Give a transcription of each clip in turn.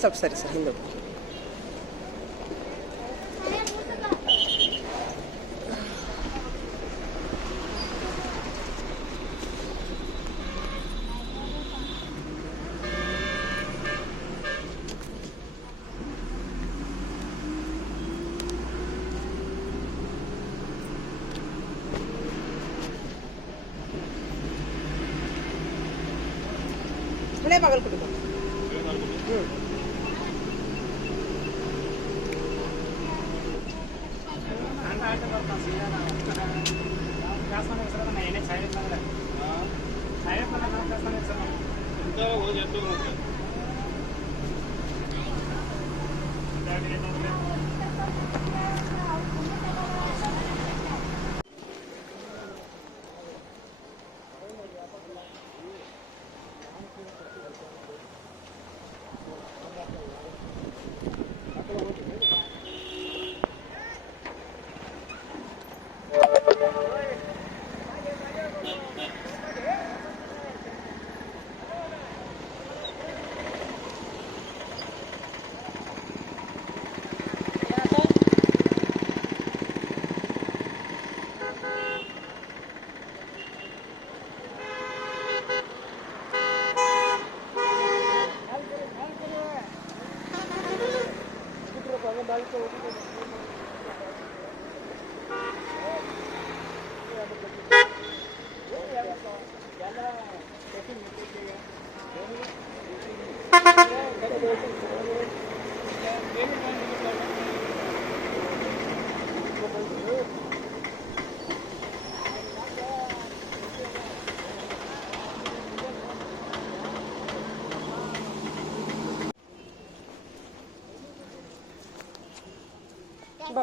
ಸ್ವಲ್ಪ ಸರಿ ಸರ್ ಹಿಂದೆ ಹಳೆ ಬಾಗಲಕೋಟೆ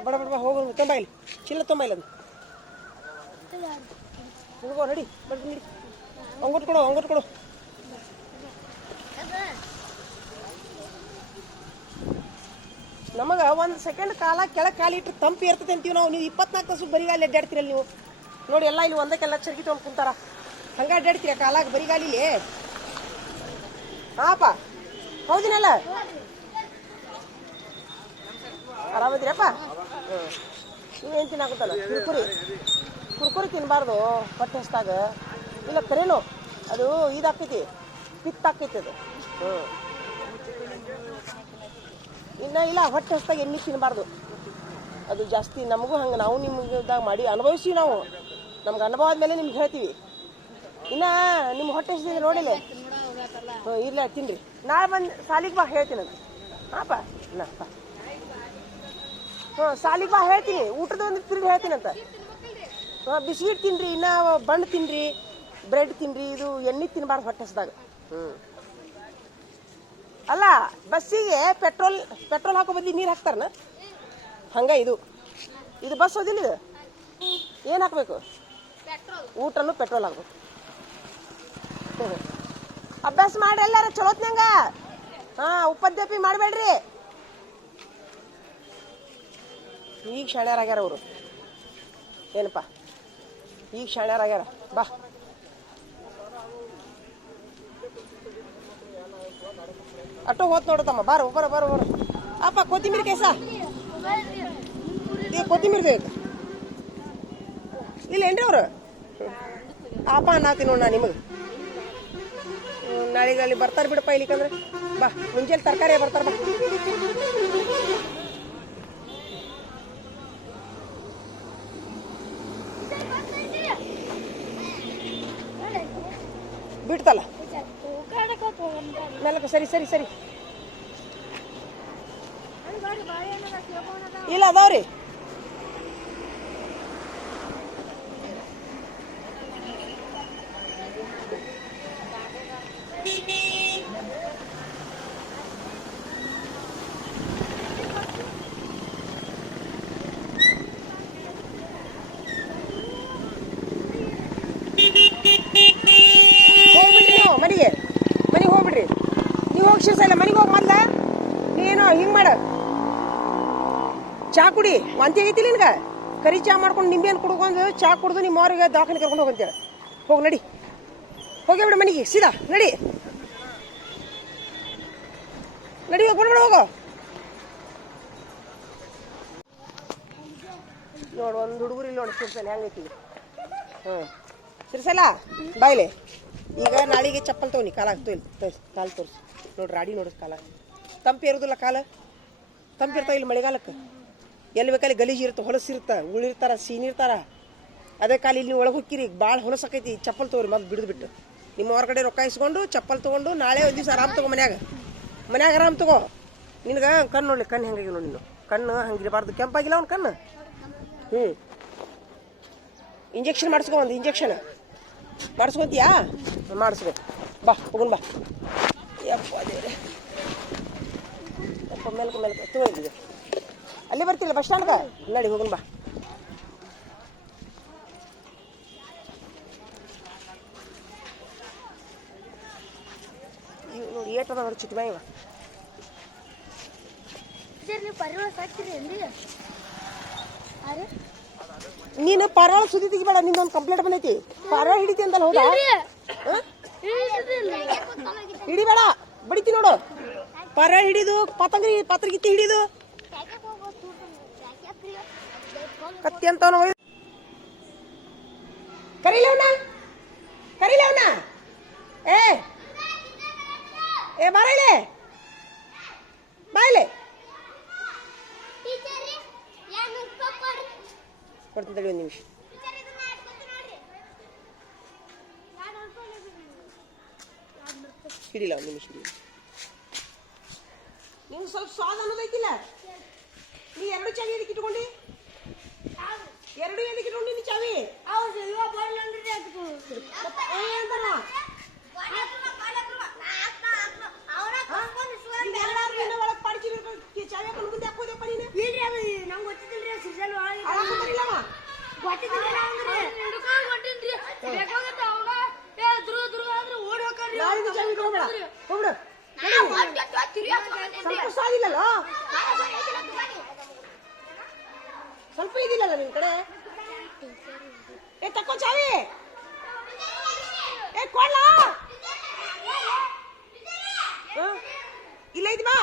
ಬಡ ಬಡ ಹೋಗು ತೊಂಬಾಯಿಲಿ ಚಿಲ್ಲ ತೊಂಬಾಯಿಲ್ಲ ಅದು ಹೋಗೋ ನಡಿ ಬಡ್ಡಿ ನಡಿ ಅಂಗೋಟ್ ಕೊಡು ನಮಗೆ ಒಂದು ಸೆಕೆಂಡ್ ಕೆಳಗೆ ಕಾಲಿ ಇಟ್ಟು ತಂಪು ಇರ್ತದೆ ಅಂತೀವಿ ನಾವು. ನೀವು 24 ತಾಸು ಬರಿಗಾಲಿ ಅಡ್ಡಾಡ್ತೀರಲ್ಲ ನೀವು ನೋಡಿ. ಎಲ್ಲ ಇಲ್ಲಿ ಒಂದಕ್ಕೆಲ್ಲ ಚರ್ಗಿ ತೊಗೊಂಡು ಕುಂತಾರ, ಹಂಗೆ ಅಡ್ಡಾಡ್ತೀರ ಕಾಲಾಗ ಬರಿಗಾಲಿಲಿ. ಹಾಪ ಹೌದಿನಲ್ಲ, ಆರಾಮದಿರಪ್ಪ? ನೀವೇನು ತಿನ್ನಾಕತ್ತಲ್ಲ? ಕುರ್ಕುರಿ ತಿನ್ನಬಾರ್ದು ಹೊಟ್ಟೆ ಹಸ್ದಾಗ. ಇಲ್ಲ ಕರೇನು ಅದು ಇದಾಕೈತಿ, ಪಿತ್ತಾಕೈತಿ ಅದು. ಇನ್ನು ಇಲ್ಲ ಹೊಟ್ಟೆ ಹಸ್ದಾಗ ಎಣ್ಣೆ ತಿನ್ನಬಾರ್ದು, ಅದು ಜಾಸ್ತಿ. ನಮಗೂ ಹಂಗೆ ನಾವು ನಿಮ್ದಾಗ ಮಾಡಿ ಅನುಭವಿಸ್ತೀವಿ ನಾವು. ನಮ್ಗೆ ಅನುಭವ ಆದ್ಮೇಲೆ ನಿಮ್ಗೆ ಹೇಳ್ತೀವಿ. ಇನ್ನು ನಿಮ್ಗೆ ಹೊಟ್ಟೆ ಹಸ್ದಿದೆ ನೋಡಿಲ್ಲ. ಇಲ್ಲ ತಿನ್ನಿರಿ, ನಾಳೆ ಬಂದು ಸಾಲಿಗೆ ಬಾ ಹೇಳ್ತೀನಿ ಅದು. ಹಾಂಪ್ಪ ನಾ ಸಾಲಿಗೆ ಬಾ ಹೇಳ್ತೀನಿ. ಊಟದ ಒಂದು ಪಿರಿಯಡ್ ಹೇಳ್ತೀನಿ ಅಂತ. ಬಿಸ್ಕಿಟ್ ತಿನ್ನಿರಿ, ಇನ್ನು ಬಣ್ಣ ತಿನ್ನಿರಿ, ಬ್ರೆಡ್ ತಿನ್ನಿರಿ. ಇದು ಎಣ್ಣೆ ತಿನ್ನಬಾರ್ದು ಹೊಟ್ಟೆ ಹಸ್ದಾಗ. ಅಲ್ಲ ಬಸ್ಸಿಗೆ ಪೆಟ್ರೋಲ್ ಹಾಕೋ ಬದ್ಲಿ ನೀರು ಹಾಕ್ತಾರನ? ಹಂಗೆ ಇದು ಬಸ್ ಹೋದಿಲ್ಲ. ಇದು ಏನು ಹಾಕಬೇಕು? ಊಟನೂ ಪೆಟ್ರೋಲ್ ಹಾಕ್ಬೇಕು. ಅಭ್ಯಾಸ ಮಾಡಿ ಎಲ್ಲಾರ ಚಲೋತ್ನಂಗ. ಉಪದ್ಯಾಪಿ ಮಾಡಬೇಡ್ರಿ. ಈಗ ಶಾಣ್ಯಾರಾಗ್ಯಾರ ಅವರು. ಏನಪ್ಪ ಈಗ ಶಾಣ್ಯಾರಾಗ್ಯಾರ. ಬಾ ಅಟ್ಟೋ ಹೋತ್ ನೋಡತ್ತಮ್ಮ. ಬಾರ ಅಪ್ಪ ಕೊತ್ತಿಮೀರಿ ಕೇಸ ಕೊತ್ತಿಮೀರಿ ಬೇಕು ಇಲ್ಲ ಏನ್ರಿ ಅವರು? ಅಪ್ಪ ಅನ್ನತ್ತೀನಿ ನೋಡ್ ನಾ ನಿಮಗೆ. ನಾಳೆಗೆ ಅಲ್ಲಿ ಬರ್ತಾರೆ ಬಿಡಪ್ಪ ಇಲ್ಲಿಕಂದ್ರೆ. ಬಾ ಮುಂಜಾನೆ ತರಕಾರಿ ಬರ್ತಾರೆ. ಬಾ ಬಿಡ್ತಲ್ಲ ಮೇಲಕ್ಕೆ. ಸರಿ ಇಲ್ಲ ಅದಾವ್ರಿ. ಹೋಗಿ ಮೊದ್ಲ ನೀನು ಹಿಂಗೆ ಮಾಡ ಚಾ ಕುಡಿ ವಾಂತಿ ಆಗೈತಿ ನಿನ್ಗ ಕರಿ ಚಾ ಮಾಡ್ಕೊಂಡು ನಿಂಬೆಯನ್ನು ಕುಡ್ಕೊಂಡು ಚಾ ಕುಡ್ದು ನಿಮ್ಮ ಅವ್ರಿಗೆ ದವಾಖಾನೆ ಕರ್ಕೊಂಡು ಹೋಗಂತೇಳಿ ಹೋಗಿ ನಡಿ ಹೋಗಿ ಬಿಡ ಮನೆಗೆ ಸೀದಾ ನಡಿ ನಡಿ ಬಿಡ್ಬೇಡ ಹೋಗೋ ನೋಡು ಒಂದು ಹುಡುಗರು ಇಲ್ಲಿ ನೋಡಿ ಸಿರ್ಸಲ್ಲ ಹೆಂಗೈತಿ ಸಿರ್ಸಲ್ಲ ಬಾಯ್ಲೆ ಈಗ ನಾಳೆಗೆ ಚಪ್ಪಲ್ ತಗೋನಿ ಕಾಲ ಕಾಲು ತೋರಿಸಿ ನೋಡ್ರಿ ರಾಡಿ ನೋಡ್ರಿ ಕಾಲ ತಂಪು ಇರೋದಿಲ್ಲ ಕಾಲ ತಂಪಿರ್ತಾವ ಇಲ್ಲಿ ಮಳೆಗಾಲಕ್ಕೆ ಎಲ್ಲಿ ಬೇಕಲ್ಲಿ ಗಲೀಜು ಇರುತ್ತೆ ಹೊಲಸಿರುತ್ತೆ ಉಳಿರ್ತಾರ ಸೀನಿರ್ತಾರ ಅದೇ ಕಾಲ ಇಲ್ಲಿ ನೀವು ಒಳಗೆ ಹೋಗ್ಕಿರಿ ಭಾಳ ಹೊಲಸಾಕೈತಿ ಚಪ್ಪಲ್ ತಗೋರಿ ಮೊದಲು ಬಿಡ್ದು ಬಿಟ್ಟು ನಿಮ್ಮ ಹೊರಗಡೆ ರೊಕ್ಕ ಇಸ್ಕೊಂಡು ಚಪ್ಪಲ್ ತೊಗೊಂಡು ನಾಳೆ ಒಂದು ದಿವಸ ಆರಾಮ್ ತಗೋ ಮನ್ಯಾಗ ಆರಾಮ್ ತಗೋ ನಿನಗೆ ಕಣ್ಣು ನೋಡ್ಲಿ ಕಣ್ಣು ಹೆಂಗಾಗಿ ನೋಡಿ ನೀನು ಕಣ್ಣು ಹಂಗಿರಬಾರ್ದು ಕೆಂಪಾಗಿಲ್ಲ ಅವ್ನು ಕಣ್ಣು ಇಂಜೆಕ್ಷನ್ ಮಾಡಿಸ್ಕೊ ಒಂದು ಇಂಜೆಕ್ಷನ್ ಮಾಡಿಸ್ಕೊತೀಯಾ ಮಾಡಿಸ್ಕೊ ಬಾ ಹೋಗೋಣ ಬಾ ಯಪ್ಪ ದೇವ್ರೆ ಯಪ್ಪ ಮೆಲ್ಕ ತಗೋದಿದೆ ಅಲ್ಲಿ ಬರ್ತಿಲ್ಲ ಬಸ್ ಸ್ಟ್ಯಾಂಡ್ಗೆ ನಡಿ ಹೋಗೋಣ ಬಾ ನೋಡಿ ಏಟದ ನೋಡಿ ಚಿಕ್ಕ ಬಾಯಿವ ನೀನು ಪಾರಾಳ ಸುದ್ದಿ ತೆಗಿಬೇಡ ನಿಂದೊಂದು ಕಂಪ್ಲೇಂಟ್ ಬಂದೈತಿ ಪಾರಾಳ ಹಿಡಿತಿ ಅಂತಲ್ಲ ಹೌದಾ ಹಿಡಿಬೇಡ ಬಡಿತಿ ನೋಡು ಪಾರಾಳ ಹಿಡಿದು ಪಾತ್ರಗಿತ್ತಿ ಹಿಡಿದು ಕತ್ತಿ ಅಂತ ಕರೀಲವನ ಏ ಬಾರಳೆ ಬಾಯ್ಲೆ ಕೊಡ್ತೀನಿ ತಡಿ ಒಂದು ನಿಮಿಷ ಹಿಡಿಲ್ಲ ಒಂದು ನಿಮಿಷ ನಿಮ್ಗೆ ಸ್ವಲ್ಪ ಸ್ವಾದ ಅನ್ನೋದೈತಿಲ್ಲ ನೀ ಎರಡು ಚಾವಿ ಎದಕ್ಕೆ ಇಟ್ಕೊಂಡು ಎರಡು ಎದಕ್ಕೆ ಇಟ್ಕೊಂಡು ನೀನು ಚಾವಿ ಚಾವಿ ಹಾಕೊಂಡು ಮುಂದೆ ಹಾಕೋದಪ್ಪ ನೀನು ನಮ್ಗೆ ಗೊತ್ತಿದ್ದಿಲ್ರಿ ಸಿರ್ಸಲ್ ಸ್ವಲ್ಪ ಇದಿಲ್ಲಲ್ಲ ನಿನ್ ಕಡೆ ಏ ತಕ್ಕೋ ಚಾವಿ ಏ ಕೊಡ್ಲ ಇಲ್ಲ ಇದು ಬಾ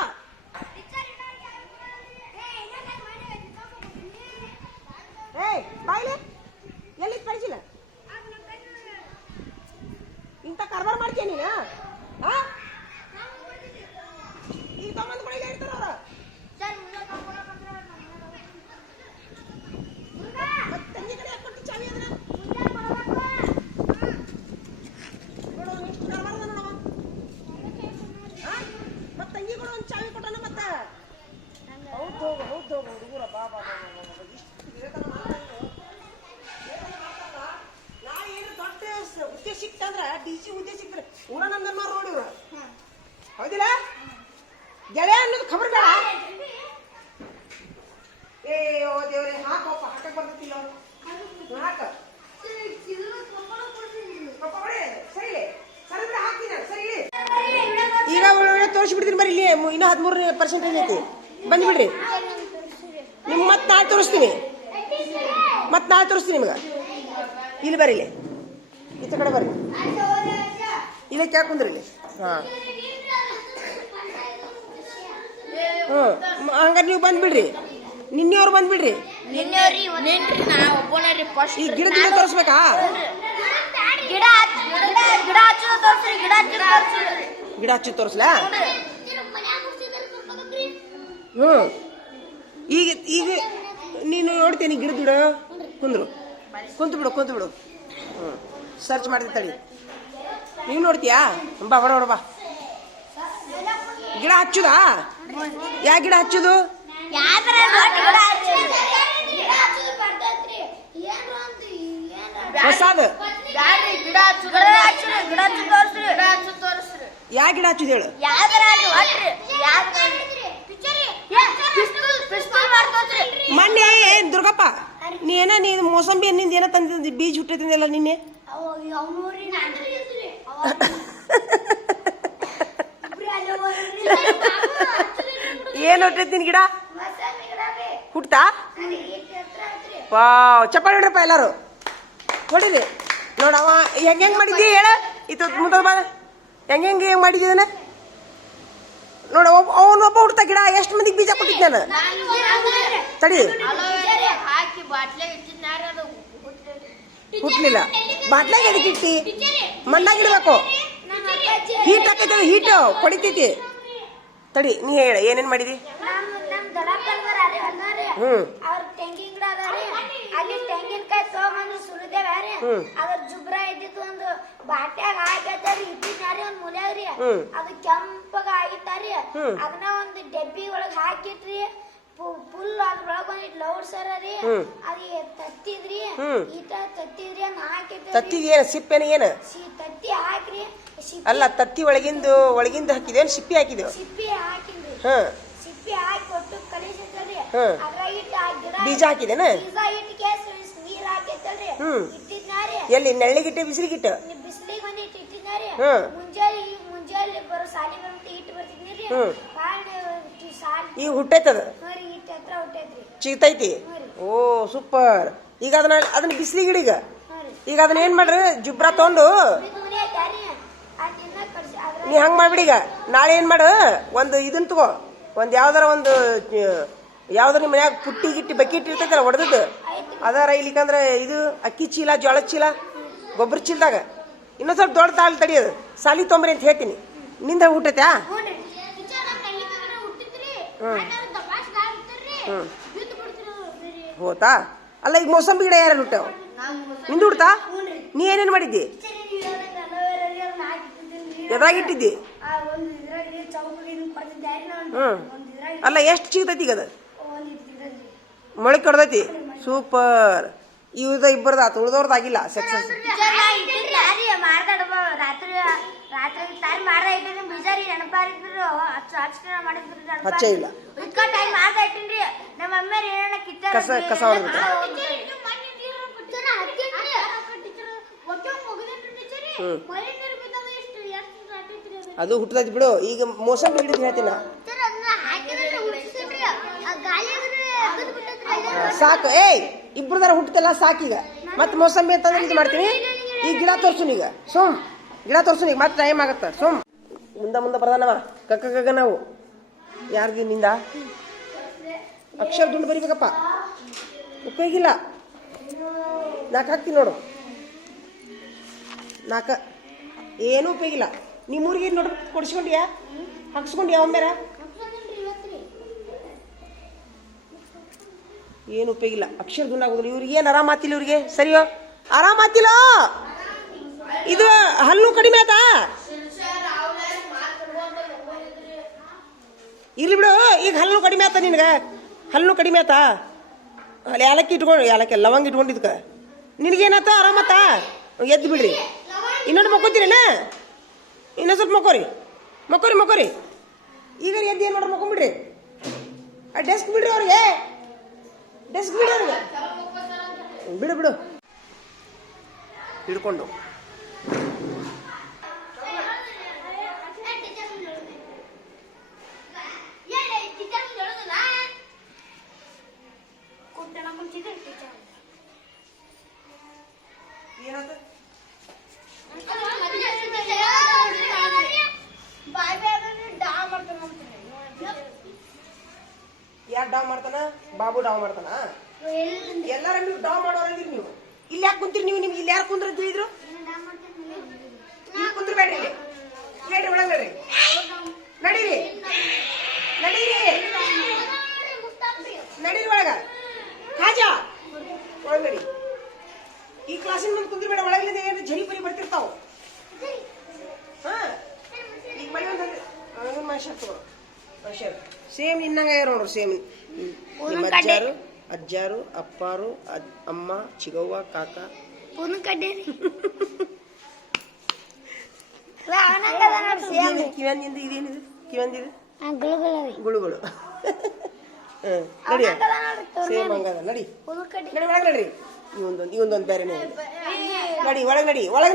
ಏ ಬಾಯ್ಲೆ ಎಲ್ಲಿ ಕಳಿಸಿಲ್ಲ ಇಂಥ ಕಾರ್ಬಾರ್ ಮಾಡ್ತೀಯ ನೀನು ಈಗ ತಗೊಂಡ್ ಕೊಡಿಲ್ಲ ಇರ್ತಾರ ಅವ್ರ ತಂಗಿ ಕಡೆ ಹಾಕೊಡ್ತಿ ಚಾವಿ ಅದನ್ನ ನೋಡು ಎಷ್ಟು ಕಾರ್ಬಾರದ ನೋಡವ ಮತ್ತೆ ತಂಗಿ ಕೂಡ ಒಂದು ಚಾವಿ ಕೊಟ್ಟನ ಮತ್ತೆ ಹೌದು ಹೋಗು ಹುಡುಗರ ಬಾ ಇಷ್ಟು ವಿವೇಕನ ನಾ ಏನು ದೊಡ್ಡ ಹುದ್ದೆ ಸಿಕ್ತಂದ್ರ DC ಹುದ್ದೆ ಸಿಕ್ತಾರೆ ಊರ ನಂದನ್ಮಾರ್ ನೋಡಿವ್ರು ಹೌದಿಲ್ಲ ಗೆಳೆಯ ಅನ್ನೋದು ಖಬರ್ ಬೇಡ ಏ ಓ ದೇವ್ರೆ ಹಾಕಪ್ಪ ಹಾಕಕ್ ಬರ್ತೈತಿಲ್ಲ ಹಾಕ ಈಗ ತೋರಿಸ್ಬಿಡ್ತೀನಿ ಬರ್ರಿ ಇಲ್ಲಿ ಇನ್ನೂ 13% ಐತಿ ಬಂದ್ಬಿಡ್ರಿ ನಿಮ್ಗೆ ಮತ್ತೆ ನಾಳೆ ತೋರಿಸ್ತೀನಿ ನಿಮ್ಗೆ ಇಲ್ಲಿ ಬರ್ರಿ ಇಲ್ಲಿ ಈತ ಕಡೆ ಬರ್ರಿ ಇಲ್ಲ ಕ್ಯಾಕುಂದ್ರಿ ಇಲ್ಲಿ ಹಂಗಾರೆ ನೀವು ಬಂದ್ಬಿಡ್ರಿ ನಿನ್ನೆಯವ್ರು ಬಂದ್ಬಿಡ್ರಿ ಈ ಗಿಡದಿಂದ ತೋರಿಸ್ಬೇಕಾ ಗಿಡ ಹಚ್ಚಿ ತೋರಿಸ್ಲಾ ಈಗ ನೀನು ನೋಡ್ತೀನಿ ಗಿಡ ಬಿಡು ಕುಂತು ಬಿಡು ಸರ್ಚ್ ಮಾಡ್ತೀನಿ ತಡಿ ನೀವು ನೋಡ್ತೀಯಾ ಬಾ ಹೊಡ ಬಾ ಗಿಡ ಹಚ್ಚುದಾ ಯಾ ಗಿಡ ಹಚ್ಚುದು ಹೊಸಾದ ಯಾ ಗಿಡ ಹಚ್ಚುದು ಹೇಳು ಮೊನ್ನೆ ದುರ್ಗಪ್ಪ ನೀನು ಮೋಸಂಬಿ ನಿಂದ ಏನೋ ತಂದಿದ್ದ ಬೀಜ ಹುಟ್ಟಿದ್ದಿಲ್ಲ ನಿನ್ನೆ ಏನು ಹುಟ್ಟೈತಿ ನಿನ್ ಗಿಡ ಹುಟ್ತಾ ವಾವ್ ಚಪ್ಪಾಳೆ ಹೊಡ್ರಪ್ಪ ಎಲ್ಲಾರು ಹೊಡಿರಿ ನೋಡವ ಹೆಂಗ್ ಮಾಡಿದ್ದಿ ಹೇಳ ಇದು ಮುಂದೆ ಬಾ ಹೆಂಗ್ ಮಾಡಿದ್ದಿ ನೋಡ ಅವನೊಬ್ಬ ಹುಡ್ತಾ ಗಿಡ ಎಷ್ಟು ಮಂದಿಗೆ ಬೀಜ ಕೊಟ್ಟಿದ್ ನಾನು ತಡಿ ಹುಟ್ಲಿಲ್ಲ ಬಾಟ್ಲಾಗ ಎದಕ್ಕೆ ಇಟ್ಟಿ ಮಣ್ಣಾಗ ಇಡ್ಬೇಕು ಹೀಟ್ ಹಾಕೈತಿ ಹೀಟ್ ಹೊಡಿತೈತಿ ತಡಿ ನೀ ಹೇಳ ಏನೇನ್ ಮಾಡಿದಿ ತೆಂಗಿನಕಾಯಿ ತಗೊಂಡ್ಬಂದು ಸುರಿದೇವ್ರಿ ಅದ್ರ ಜುಬ್ರ ಇದ್ದಿದ್ದು ಒಂದು ಬಾಟ್ಯಾಗ ಹಾಕಿ ಇಟ್ಟಿದ್ರಿ ಒಂದ್ ಮುನ್ಯಾಗ್ರಿ ಅದು ಕೆಂಪಗ ಆಗಿತ್ತಾರಿ ಅದನ್ನ ಒಂದು ಡಬ್ಬಿ ಒಳಗ್ ಹಾಕಿಟ್ರಿ ಫುಲ್ ಅದ್ರೊಳಗ ಒಂದಿಟ್ ಲೌಡ್ ಸರ ರೀ ಅದ್ ತತ್ತಿದ್ರಿ ಈತ ತತ್ತಿದ್ರಿ ಅನ್ನ ಹಾಕಿದ್ರಿ ತತ್ತಿದ ಏನ ಸಿಪ್ಪೆನ ಏನ ತತ್ತಿ ಹಾಕ್ರಿ ಅಲ್ಲ ತತ್ತಿ ಒಳಗಿಂದ ಹಾಕಿದೇನ್ ಸಿಪ್ಪಿ ಹಾಕಿದೇವ್ ಸಿಪ್ಪಿ ಹಾಕಿದ್ರಿ ಸಿಪ್ಪಿ ಹಾಕಿ ಕೊಟ್ಟು ಕಲಿಸಿದ್ರಿ ಅದ್ರಾಗ ಇಟ್ಟು ಬೀಜ ಹಾಕಿದೇನ ಬೀಜ ಇಟ್ಟು ಕೇಸ್ ನೀರ್ ಹಾಕಿತ್ತಲ್ರಿ ಇಟ್ಟಿದ್ನಾರಿ ಎಲ್ಲಿ ನೆಳ್ಳಿಗಿಟ್ಟೆ ಬಿಸಿಲಿಗಿಟ್ಟು ಬಿಸಿಲಿಗೆ ಬಂದು ಇಟ್ಟಿದ್ನಾರಿ ಮುಂಜಾನೆ ಬರೋ ಸಾಲಿ ಬಂತ ಇಟ್ಟು ಬರ್ತಿದ್ನಿರಿ ಈಗ ಹುಟ್ಟೈತದ ಚಿಗ್ತೈತಿ ಓ ಸೂಪರ್ ಈಗ ಅದನ್ನ ಬಿಸಿಲಿಗಿಡಿ ಈಗ ಅದನ್ನ ಏನ್ ಮಾಡ್ರಿ ಜುಬ್ರಾ ತಗೊಂಡು ನೀ ಹಂಗ್ ಮಾಡ್ಬಿಡಿ ಈಗ ನಾಳೆ ಏನ್ ಮಾಡು ಒಂದು ಇದನ್ ತಗೋ ಒಂದ್ ಯಾವ್ದಾರ ನಿಮ್ಮ ಮನ್ಯಾಗ ಪುಟ್ಟಿ ಗಿಟ್ಟಿ ಬಕೆಟ್ ಇರ್ತೈತಲ್ಲ ಹೊಡೆದದ್ದು ಅದಾರ ಇಲ್ಲಿಕಂದ್ರೆ ಇದು ಅಕ್ಕಿ ಚೀಲ ಜೋಳದ ಚೀಲ ಗೊಬ್ಬರ ಚೀಲದಾಗ ಇನ್ನೊಂದ್ ಸ್ವಲ್ಪ ದೊಡ್ಡ ತಾಳಿ ತಡಿಯೋದು ಸಾಲಿ ತೊಂಬರಿ ಅಂತ ಹೇಳ್ತೀನಿ ನಿಂದ ಹುಟ್ಟೈತ್ಯಾ ಹೋತಾ ಅಲ್ಲ ಈಗ ಮೋಸಂಬಿ ಗಿಡ ಯಾರು ಹುಟ್ಟಾವ ನಿಂದು ಹುಡ್ತಾ ನೀ ಏನೇನ್ ಮಾಡಿದ್ದಿ ಎದ್ರಾಗ ಇಟ್ಟಿದ್ದಿ ಅಲ್ಲ ಎಷ್ಟು ಸಿಗ್ತೈತಿ ಈಗ ಅದ ಮೊಳಕೆ ಹೊಡೆದೈತಿ ಸೂಪರ್ ಇವ್ರದ ಇಬ್ಬರದ ಆತು ಉಳ್ದವ್ರದಾಗಿಲ್ಲ ಸಕ್ಸಸ್ ಹಚ್ಚ ಇಲ್ಲ ಕಸ ಕಸ ಅದು ಹುಟ್ಟದೈತಿ ಬಿಡು ಈಗ ಮೋಸಂಬಿ ಹಿಡಿದು ಹೇಳ್ತೀನಿ ಸಾಕು ಏಯ್ ಇಬ್ಬರದಾರ ಹುಟ್ಟದಲ್ಲ ಸಾಕೀಗ ಮತ್ತೆ ಮೋಸಂಬಿ ಅಂತಂದ್ರೆ ಇದು ಮಾಡ್ತೀನಿ ಈಗ ಗಿಡ ತೋರ್ಸುನ್ ಈಗ ಸೋಮ್ ಗಿಡ ತೋರ್ಸುನ್ ಈಗ ಮತ್ತೆ ಟೈಮ್ ಆಗತ್ತ ಸೋಮ್ ಮುಂದೆ ಬರ್ದಾನವ ಕಕ್ಕ ನಾವು ಯಾರಿಗಿ ನಿಂದ ಅಕ್ಷರ ದುಂಡು ಬರಿಬೇಕಪ್ಪ ಉಪಯೋಗಿಲ್ಲ 4 ಹಾಕ್ತೀನಿ ನೋಡು 4 ಏನೂ ಉಪಯೋಗಿಲ್ಲ ನಿಮ್ಮೂರಿಗೆ ನೋಡ್ರಿ ಕೊಡಿಸ್ಕೊಂಡಿಯಾ ಹಾಕ್ಸ್ಕೊಂಡಿಯಾ ಒಮ್ಮೆರ ಏನು ಉಪಯೋಗಿಲ್ಲ ಅಕ್ಷರ ದುಂಡು ಆಗೋದಿಲ್ಲ ಇವ್ರಿಗೆ ಏನು ಆರಾಮಾತಿಲ್ಲ ಇವ್ರಿಗೆ ಸರಿಯೋ ಆರಾಮಾತಿಲ್ಲ ಇದು ಹಲ್ಲು ಕಡಿಮೆ ಆತಾ ಇರ್ಲಿ ಬಿಡು ಈಗ ಹಲ್ಲು ಕಡಿಮೆ ಆತ ನಿನಗೆ ಹಲ್ಲು ಕಡಿಮೆ ಆತಾ ಅಲ್ಲಿ ಏಲಕ್ಕಿ ಇಟ್ಕೊಂಡು ಏಲಕ್ಕಿ ಲವಂಗ ಇಟ್ಕೊಂಡಿದ್ಕ ನಿನಗೇನಾತ ಆರಾಮತ್ತ ಎದ್ದು ಬಿಡ್ರಿ ಇನ್ನೊಂದು ಮಕ್ಕೋತೀರೇನ ಇನ್ನೊಂದು ಸ್ವಲ್ಪ ಮಕ್ಕೋರಿ ಈಗ ಎದ್ದು ಏನು ಮಾಡ್ರಿ ಮಕ್ಕೊಂಬಿಡ್ರಿ ಆ ಡೆಸ್ಕ್ ಬಿಡ್ರಿ ಅವ್ರಿಗೆ ಡೆಸ್ಕ್ ಬಿಡಿ ಅವ್ರಿಗೆ ಬಿಡು ಹಿಡ್ಕೊಂಡು ಯಾರು ಡಾವ್ ಮಾಡ್ತಾನ ಬಾಬು ಡಾವ್ ಮಾಡ್ತಾನ ಎಲ್ಲಾರ ನೀವು ಡಾವ್ ಮಾಡೋರಂಗಿರಿ ನೀವು ಇಲ್ಲಿ ಯಾಕೆ ಕುಂತೀರಿ ನೀವು ನಿಮ್ಗೆ ಇಲ್ಲಿ ಯಾರು ಕುಂದ್ರ ಅಂತ ಹೇಳಿದ್ರು ಇಲ್ಲಿ ಕುಂದ್ರಬೇಡ್ರಿ ಇಲ್ಲಿ ಹೇಳ್ರಿ ಒಳಗೆ ನಡೀರಿ ಒಳಗ ಕಾಜಾ ಒಳಗೆ ನಡಿ ಈ ಕ್ಲಾಸಿನ ಮುಂದೆ ಕುಂದ್ರಬೇಡ ಒಳಗಿಂದ ಏನು ಝರಿ ಪರಿ ಬರ್ತಿರ್ತಾವ ಹಾ ಈಗ ಮಳೆ ಒಂದು ಮನುಷ್ಯ ತಗೋ ಮನುಷ್ಯರು ಸೇಮ್ ಇನ್ನಂಗ ನೋಡ್ರಿ ಸೇಮ್ ನಿಮ್ಮ ಅಜ್ಜಾರು ಅಪ್ಪಾರು ಅಮ್ಮ ಚಿಗವ್ವ ಕಾಕ ಕಿವಂದಿಂದ ಇದೇನಿದು ಕಿವಂದಿದು ಗುಳುಗಳು ನಡಿ ಸೇಮ್ ಹಂಗದ ನಡಿ ಒಳಗೆ ನಡ್ರಿ ಇವೊಂದೊಂದು ಬೇರೆನೇ ನಡಿ ಒಳಗೆ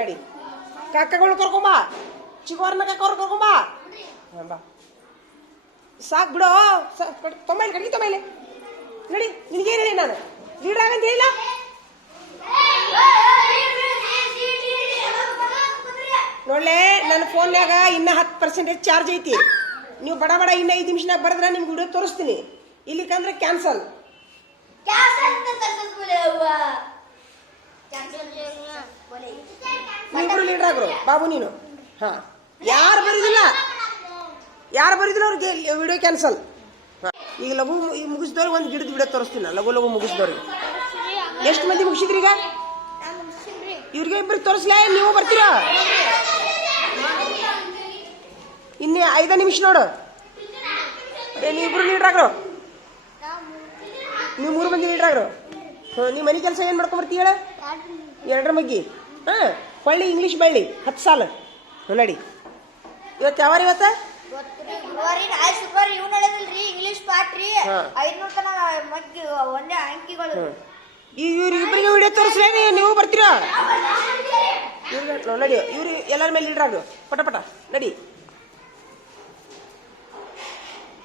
ನಡಿ ಕಾಕಗಳು ಕರ್ಕೊಂಬ ಚಿಗೋರ್ನ ಕರ್ಕೊಂಬಾ ಬಾ ಸಾಕು ಬಿಡೋ ತೊಂಬೈಲಿ ಕಡ್ಗಿ ತೊಂಬೈಲಿ ನಡಿ ನಿನಗೇನು ಹೇಳಿ ನಾನು ಲೀಡರ್ ಆಗಂತ ಹೇಳಿಲ್ಲ ನೋಡ್ಲೆ ನನ್ನ ಫೋನ್ಯಾಗ ಇನ್ನ 10% ಚಾರ್ಜ್ ಐತಿ ನೀವು ಬಡ ಬಡ ಇನ್ನ 5 ನಿಮಿಷನಾಗ ಬರೆದ್ರೆ ನಿಮ್ಗೆ ವಿಡಿಯೋ ತೋರಿಸ್ತೀನಿ ಇಲ್ಲಿಕಂದ್ರೆ ಕ್ಯಾನ್ಸಲ್ ನೀವಿಬ್ರು ಲೀಡರ್ ಆಗ್ರು ಬಾಬು ನೀನು ಹಾ ಯಾರು ಬರೀದಿಲ್ಲ ಅವ್ರಿಗೆ ವಿಡಿಯೋ ಕ್ಯಾನ್ಸಲ್ ಈಗ ಲಘು ಈಗ ಮುಗಿಸಿದವ್ರಿಗೆ ಒಂದು ಗಿಡದ ವಿಡಿಯೋ ತೋರಿಸ್ತೀನಿ ಲಘು ಮುಗಿಸಿದವ್ರಿಗೆ ಎಷ್ಟು ಮಂದಿ ಮುಗಿಸಿದ್ರಿ ಈಗ ಇವ್ರಿಗೆ ಇಬ್ಬರಿಗೆ ತೋರಿಸ್ಲೇ ನೀವು ಬರ್ತೀರಾ ಇನ್ನೇ 5 ನಿಮಿಷ ನೋಡು ನೀವಿಬ್ರು ಲೀಡರ್ ಆಗ್ರು ನೀವು 3 ಮಂದಿ ಲೀಡರ್ ಆಗ್ರು ನೀವು ಮನೆ ಕೆಲಸ ಏನು ಮಾಡ್ಕೊಂಬರ್ತೀವಿ ಹೇಳ 2 ಮಗ್ಗಿ ಹಾಂ ಹೊಳ್ಳಿ ಇಂಗ್ಲೀಷ್ ಬಳ್ಳಿ 10 ಸಾಲ ನಡಿ ಇವತ್ತು ಯಾವಾರ ಇವತ್ತ ಇಂಗ್ಲಿಷ್ ಪಾಠ ರೀ 500 ತನ ಮಗ್ಗಿ ಒಂದೇ ಅಂಕಿಗಳು ಇವ್ರಿಗಿಬ್ಬರಿಗೆ ವಿಡಿಯೋ ತೋರಿಸ್ಲೇ ನೀವು ಬರ್ತೀರಾ ನಡಿ ಇವ್ರು ಎಲ್ಲರ ಮೇಲೆ ಲೀಡರ್ ಆಗ್ರು ಪಟ ನಡಿ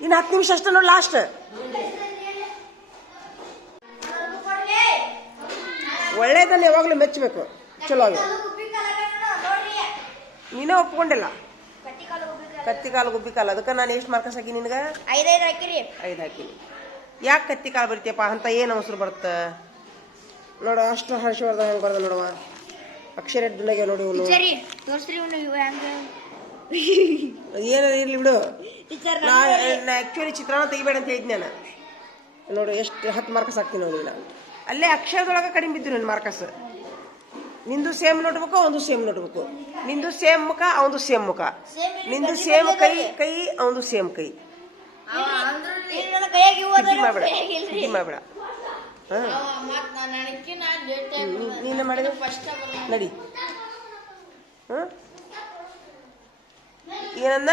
ಇನ್ನು 10 ನಿಮಿಷ ಅಷ್ಟೇ ನೋಡಿ ಲಾಸ್ಟ್ ಒಳ್ಳೇದನ್ನ ಯಾವಾಗಲೂ ಮೆಚ್ಚಬೇಕು ಚಲೋ ಆಗಿ ನೀನೇ ಒಪ್ಕೊಂಡಿಲ್ಲ ಕತ್ತಿ ಕಾಲು ಗುಬ್ಬಿ ಕಾಲು ಅದಕ್ಕೆ ನಾನು ಎಷ್ಟು ಮಾರ್ಕಸ್ ಹಾಕಿ ನಿನ್ಗೆ 5 ಹಾಕಿರಿ 5 ಹಾಕಿನಿ ಯಾಕೆ ಕತ್ತಿ ಕಾಲು ಬರ್ತೀಯಪ್ಪ ಅಂತ ಏನು ಅವಸರ ಬರುತ್ತೆ ನೋಡು ಅಷ್ಟು ಹರ್ಷವರ್ಧನ್ ಹೆಂಗೆ ಬರ್ದ ನೋಡುವ ಅಕ್ಷರ ಎಡ್ಡನಾಗೆ ನೋಡಿ ಏನಾರ ಇರ್ಲಿ ಬಿಡು ನಾ ಆ್ಯಕ್ಚುಲಿ ಚಿತ್ರಾನ್ನ ತೆಗಿಬೇಡ ಅಂತ ಹೇಳಿದ್ ನಾನು ನೋಡು ಎಷ್ಟು 10 ಮಾರ್ಕಸ್ ಹಾಕ್ತೀನಿ ನೋಡಿ ನಾನು ಅಲ್ಲೇ ಅಕ್ಷರದೊಳಗೆ ಕಡಿಮೆ ಬಿದ್ದು ನನ್ನ ಮಾರ್ಕಸ್ ನಿಂದು ಸೇಮ್ ನೋಡ್ಬೇಕು ಅವಂದು ಸೇಮ್ ನೋಡ್ಬೇಕು ನಿಂದು ಸೇಮ್ ಮುಖ ಅವಂದು ಸೇಮ್ ಮುಖ ನಿಂದು ಸೇಮ್ ಕೈ ಅವಂದು ಸೇಮ್ ಕೈ ಮಾಡ್ಬೇಡ ನೀನ ಮಾಡಿದ ನಡಿ ಏನನ್ನ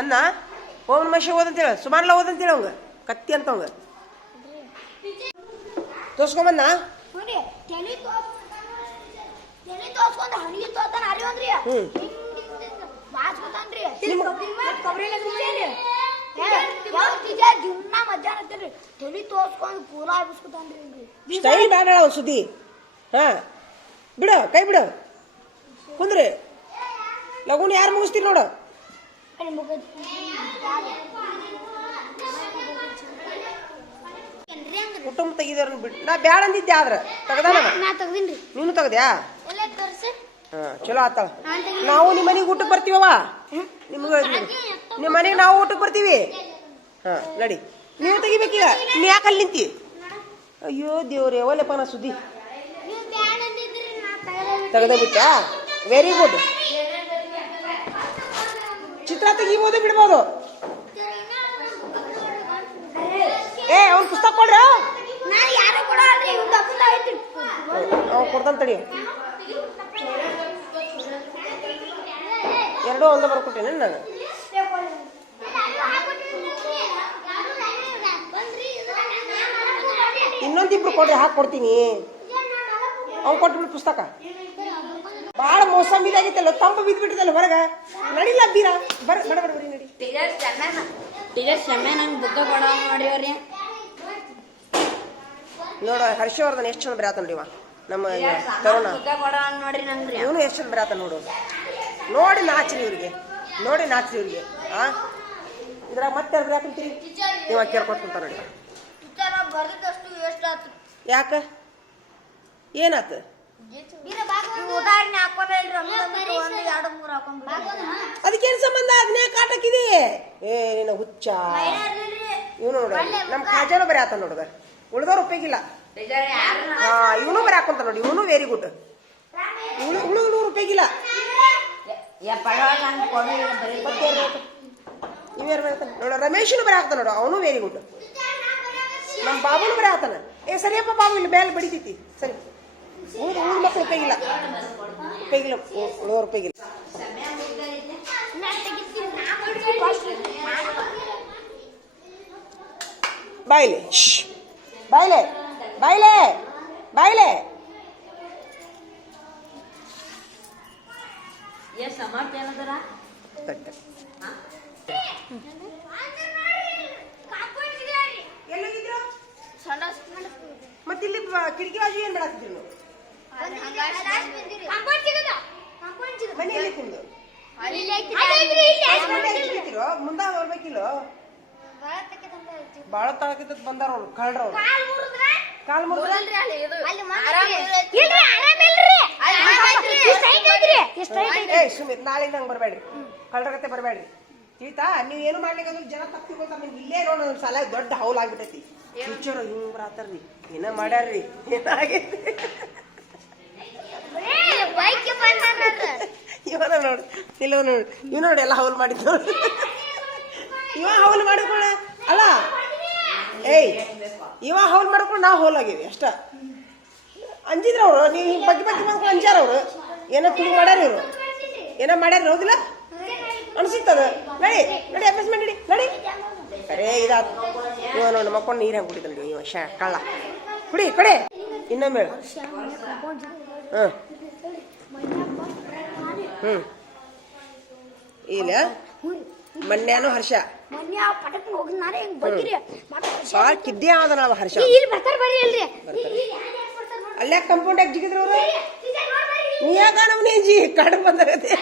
ಅನ್ನ ಓಂ ಮಶ ಓದಂತೇಳ ಸುಮಾರ್ಲ ಓದಂತೇಳ ಅವಂಗ ಕತ್ತಿ ಅಂತ ಅವಂಗ ತೋರ್ಸ್ಕೊಂಬಂದ ಸ್ಟೈಲ್ ಬೇಡ ಸುದ್ದಿ ಹಾ ಬಿಡು ಕೈ ಬಿಡು ಕುಂದ್ರಿ ಲಗುನ್ ಯಾರು ಮುಗಿಸ್ತೀರಿ ನೋಡು ಕುಟುಂಬ ತೆಗಿದವ್ರನ್ನ ಬಿಟ್ಟು ನಾ ಬ್ಯಾಡ ಅಂದಿದ್ದೆ ಆದ್ರ ತೆಗ್ದಾನ ನೀನು ತೆಗ್ದ್ಯಾ ಹಾ ಚಲೋ ಆತಾಳ ನಾವು ನಿಮ್ಮ ಮನೆಗೆ ಊಟಕ್ಕೆ ಬರ್ತೀವವ ನಿಮ್ಗೆ ನಿಮ್ಮ ಮನೆಗೆ ನಾವು ಊಟಕ್ಕೆ ಬರ್ತೀವಿ ಹಾ ನಡಿ ನೀವು ತೆಗಿಬೇಕೀಗ ನೀ ಯಾಕೆ ಅಲ್ಲಿ ನಿಂತಿ ಅಯ್ಯೋ ದೇವ್ರೇ ಒಲೆಪ್ಪ ನಾ ಸುದ್ದಿ ತೆಗ್ದೇ ಬಿಟ್ಟಾ ವೆರಿ ಗುಡ್ ಚಿತ್ರ ತೆಗಿಬೋದು ಬಿಡ್ಬೋದು ಅವ್ನು ಪುಸ್ತಕ ಕೊಡ್ರ ಅವ್ನು ಕೊಡ್ತಾನೆ ತಡಿ 2 ಒಂದೇ ಬರ್ಕೊಟ್ಟೇನೆ ನಾನು ಇನ್ನೊಂದಿಬ್ರು ಕೊಡ್ರಿ ಹಾಕಿ ಕೊಡ್ತೀನಿ ಅವ್ನು ಕೊಟ್ಬಿಡು ಪುಸ್ತಕ ಭಾಳ ಮೋಸಂಬಿದಾಗಿತ್ತಲ್ಲ ತಂಪು ಬಿದ್ದುಬಿಟ್ಟಿದ್ದಲ್ಲ ಹೊರಗೆ ನಡಿಲ್ಲ ಬೀರ ಬಡ ಬರೀ ನಡಿ ನೋಡ ಹರ್ಷವರ್ಧನ್ ಎಷ್ಟು ಚಂದ ಬರಾತನ್ರಿ ಇವ ನಮ್ಮ ತರುಣ ಇವನು ಎಷ್ಟು ಚಂದ ಬರಾತ ನೋಡು ನೋಡಿ ನಾಚ್ರಿ ಇವ್ರಿಗೆ ಆ ಇದ್ರಾಗ ಮತ್ತೆ ಬರಾಕಂತೀರಿ ಇವ ಕೇಳ್ಕೊಟ್ಕೊಂತ ನೋಡಿ ಯಾಕ ಏನಾತ ಅದಕ್ಕೇನು ಸಂಬಂಧ ಅದನ್ನೇ ಕಾಟಕ್ಕಿದೆ ನಿನ್ನ ಹುಚ್ಚ ಇವನು ನೋಡ ನಮ್ಮ ಖಾಜಾನು ಬರೀ ಆತ ನೋಡುದ ಉಳ್ದವ್ರು ಉಪಯೋಗಿಲ್ಲ ಹಾ ಇವನು ಬರೀ ಹಾಕೊಂತ ನೋಡಿ ಇವನು ವೆರಿ ಗುಡ್ ಉಳಿದು ಉಪಯೋಗಿಲ್ಲ ನೋಡ ರಮೇಶನು ಬರೀ ಹಾಕ್ತಾನ ನೋಡು ಅವನು ವೆರಿ ಗುಡ್ ನಮ್ಮ ಬಾಬುನು ಬರೀ ಹಾಕ್ತಾನ ಸರಿಯಪ್ಪ ಬಾಬು ಇಲ್ಲಿ ಮೇಲೆ ಬಡಿತೈತಿ ಸರಿ ಊರು ಮಕ್ಕಳು ಉಪಯೋಗಿಲ್ಲ ಉಳಿದವ್ರು ಉಪಯೋಗಿಲ್ಲ ಬಾಯ್ಲೆ ಬಾಯ್ಲೆ ಬಾಯ್ಲೆ ಬಾಯ್ಲೆ ಎಷ್ಟು ಸಮರ್ಥ ಏನದರ ತಟ್ಟೆ ಎಲ್ಲೋಗಿದ್ರು ಮತ್ತೆ ಇಲ್ಲಿ ಕಿಟಕಿ ಬಾಜು ಏನ್ ಮಾಡಾಕ್ತಿದ್ರು ನೀವು ಮನೆ ಎಲ್ಲಿ ತಿಂದು ಮುಂದ ಬರ್ಬೇಕಿಲ್ಲೋ ಬಾಳ ತಳಕಿತ್ತ ಬಂದಾರ ಅವ್ರು ಕಳ್ರವ್ರು ಕಾಲ್ ಮುರಿದ್ರಲ್ರಿ ಸುಮಿತ್ ನಾಳೆಯಿಂದ ಹಂಗೆ ಬರಬೇಡ್ರಿ ಕಳ್ರಗತ್ತೆ ಬರಬೇಡ್ರಿ ತಿಳಿತಾ ನೀವ್ ಏನು ಮಾಡ್ಲಿಕ್ಕೆ ಜನ ತಪ್ಪು ತಿಳ್ಕೊತಾರ ನಿಮ್ಗೆ ಇಲ್ಲೇ ನೋಡ ಸಲ ದೊಡ್ಡ ಹೌಲ್ ಆಗ್ಬಿಟ್ಟೈತಿ ಫ್ಯೂಚರ್ ಹಿಂಗ್ ಬರತ್ತಾರ್ರಿ ಏನ ಮಾಡ್ಯಾರ್ರಿ ಏನಾಗೈತಿ ಇವನ ನೋಡು ಇಲ್ಲವ ನೋಡು ಇವ್ ನೋಡಿ ಎಲ್ಲ ಹೌಲ್ ಮಾಡಿದ್ ನೋಡು ಇವ ಹೌಲ್ ಮಾಡಿಕೊಳ್ಳ ಅಲ್ಲ ಏಯ್ ಇವ ಹೌಲ್ ಮಾಡ್ಕೊಂಡು ನಾವು ಹೌಲ್ ಆಗಿವಿ ಅಷ್ಟ ಅಂಜಿದ್ರ ಅವ್ರು ನೀವು ಹಿಂಗೆ ಬಗ್ಗೆ ಮಾಡ್ಕೊಂಡು ಅಂಜಾರ ಅವ್ರು ಏನೋ ತುಳು ಮಾಡ್ಯಾರ ಇವ್ರು ಏನೋ ಮಾಡ್ಯಾರ ಹೌದಿಲ್ಲ ಅನ್ಸಿತ್ತದ ನಡಿ ನಡಿ ಅಭ್ಯಾಸ ಮಾಡಿ ನಡಿ ಅರೇ ಇದಾತ ಇವ ನೋಡಿ ಮಕ್ಕೊಂಡು ನೀರು ಹಂಗೆ ಕುಡಿದ್ರಿ ಇವ ಕಳ್ಳ ಕುಡಿ ಕೊಡೆ ಇನ್ನೊಮ್ಮೆ ಹೇಳು ಇಲ್ಲ ಮನ್ಯಾನು ಹರ್ಷ ಭಾಳ ಕಿದ್ದೆ ಆದ ನಾವು ಹರ್ಷ ಅಲ್ಲೇ ಕಂಪೌಂಡಾಗ ಜಿಗಿದ್ರು ಅವರು ನೀ ಯಾಕ ನಮ್ಗೆ ಜಿ ಕಡು ಬಂದಾಗತ್ತೆ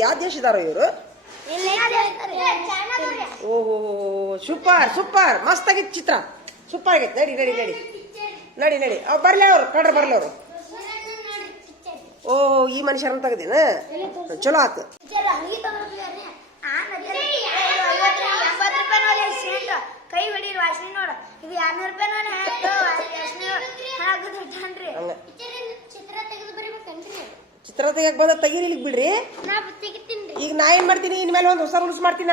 ಯಾವ ದೇಶದಾರ ಇವರು ಓಹೋ ಸೂಪರ್ ಸೂಪರ್ ಮಸ್ತ್ ಆಗಿತ್ತು ಚಿತ್ರ ಸೂಪರ್ ಆಗೈತೆ ನಡಿ ನಡಿ ನಡಿ ನಡಿ ನಡಿ ಅವ್ ಬರ್ಲಿ ಅವ್ರು ಕಡ್ರ ಬರ್ಲಿ ಅವರು ಓ ಈ ಮನುಷ್ಯರನ್ನ ತೆಗ್ದೇನ ಚಲೋ ಆತು ಕೈ ಹೊಡೀರಿ ವಾಸನೆ ನೋಡ ಇದು 200 ಚಿತ್ರ ತೆಗಿಯಕ್ ಬಂದ ತೆಗೀರಿ ಇಲ್ಲಿಗೆ ಬಿಡ್ರಿ ಈಗ ನಾ ಏನ್ ಮಾಡ್ತೀನಿ ಇನ್ಮೇಲೆ ಒಂದು ಹೊಸ ರೂಲ್ಸ್ ಮಾಡ್ತೀನಿ